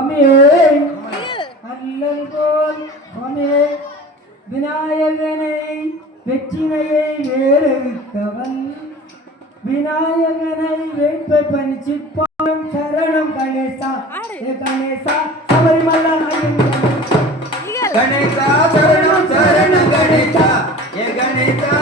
சுவாமியே அல்லல் போல் சுவாமியே விநாயகனை வெற்றினையை வேறெடுத்தவன் விநாயகனை வேட்பை பணிச்சிப்பான் சரணம் கணேசா ஏ கணேசா சபரிமலை கணேசா சரணம் சரணம் கணேசா ஏ கணேசா